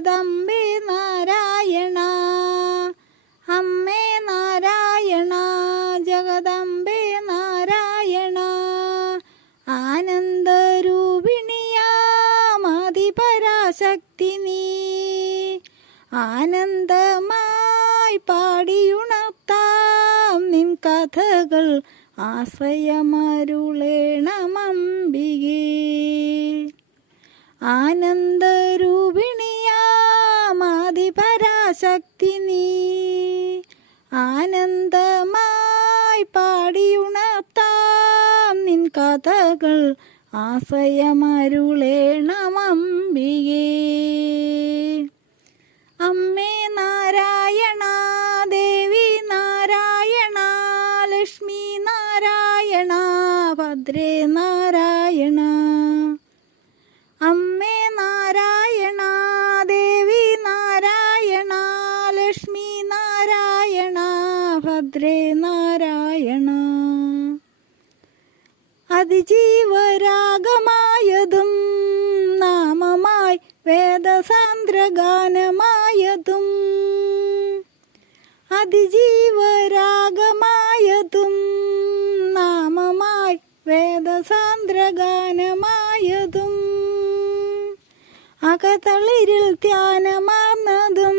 ജഗദംബേ നാരായണ. അമ്മേ നാരായണ, ജഗദംബേ നാരായണ. ആനന്ദരൂപിണിയാമതിപരാശക്തി നീ, ആനന്ദമായി പാടിയുണർത്താം നിൻ കഥകൾ ആശ്രയമരുളേണമംബികേ. ആനന്ദരൂപിണിയാമതിപരാശക്തി നീ, ആനന്ദമായി പാടിയുണർത്താം നിൻ കഥകൾ ആശ്രയമരുളേണമംബികേ. അമ്മേ നാരായണ, ദേവി നാരായണ, ലക്ഷ്മി നാരായണ, ഭദ്രേ നാരായണ. അമ്മേ നാരായണ, ദേവി നാരായണ, ലക്ഷ്മി നാരായണ, ഭദ്രേ നാരായണ. അതിജീവരാഗമായതും നാമമായി വേദസാന്ദ്രഗാനമായതും, അതിജീവരാഗമായതും നാമമായി വേദസാന്ദ്രഗാനമായതും, അകതളിരിൽ ധ്യാനമാർന്നതും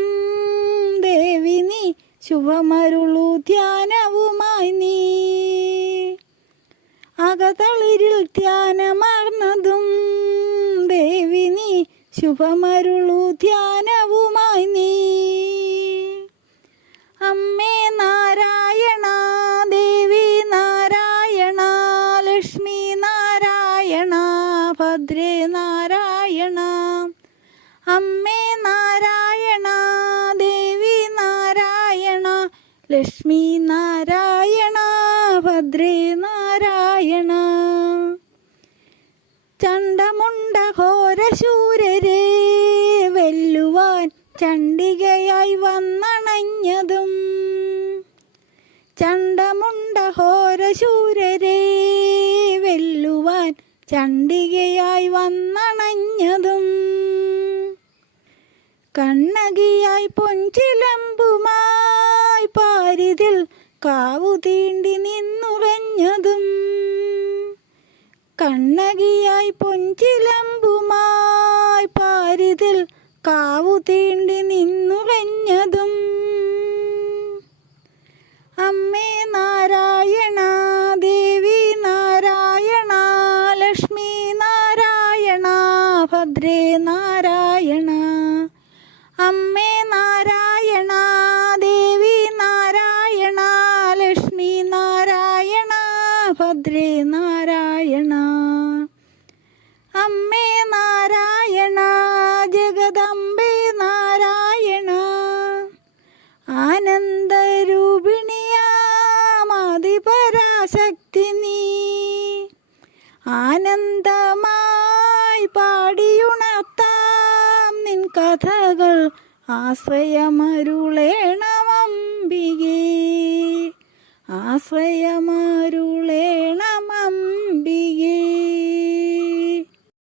ദേവി നീ, ശുഭമരുളു ധ്യാനവുമായി നീ. അകതളിരിൽ ധ്യാനമാർന്നതും ദേവി നീ, ശുഭമരുളു ധ്യാനവുമായി നീ. അമ്മേ നാരായണ, ദേവി നാരായണ, ലക്ഷ്മി നാരായണ, ഭദ്രേ നാരായണ. അമ്മേ നാരായണ, ദേവി നാരായണ, ലക്ഷ്മി നാരായണ, ഭദ്രേ നാരായണ. ചണ്ഡമുണ്ടഘോരശൂരരെ വെല്ലുവാൻ ചണ്ഡികയായി വന്നണഞ്ഞതും, ചണ്ഡമുണ്ടഘോരശൂരരെ വെല്ലുവാൻ ചണ്ഡികയായി വന്നണഞ്ഞതും, കണ്ണകിയായി പൊൻചിലമ്പുമായി പാരിതിൽ കാവു തീണ്ടി നിന്നുറഞ്ഞതും, കണ്ണകിയായി പൊൻചിലമ്പുമായി പാരിതിൽ കാവു തീണ്ടി നിന്നുറഞ്ഞതും. അമ്മേ നാരായണ, ദേവി നാരായണ, ലക്ഷ്മി നാരായണ, ഭദ്രേ നാരായണ. അമ്മേ നാരായണ, ദേവി നാരായണ, ലക്ഷ്മി നാരായണ, ഭദ്രേ നാരായണ. അമ്മേ നാരായണ, ജഗദംബേ നാരായണ. ആനന്ദരൂപിണിയാമതിപരാശക്തി നീ, ആനന്ദമായി പാടിയുണർത്താം നിൻ കഥകൾ ആശ്രയമരുളേണമംബികേ. ആശ്രയമരുളേണമംബികേ.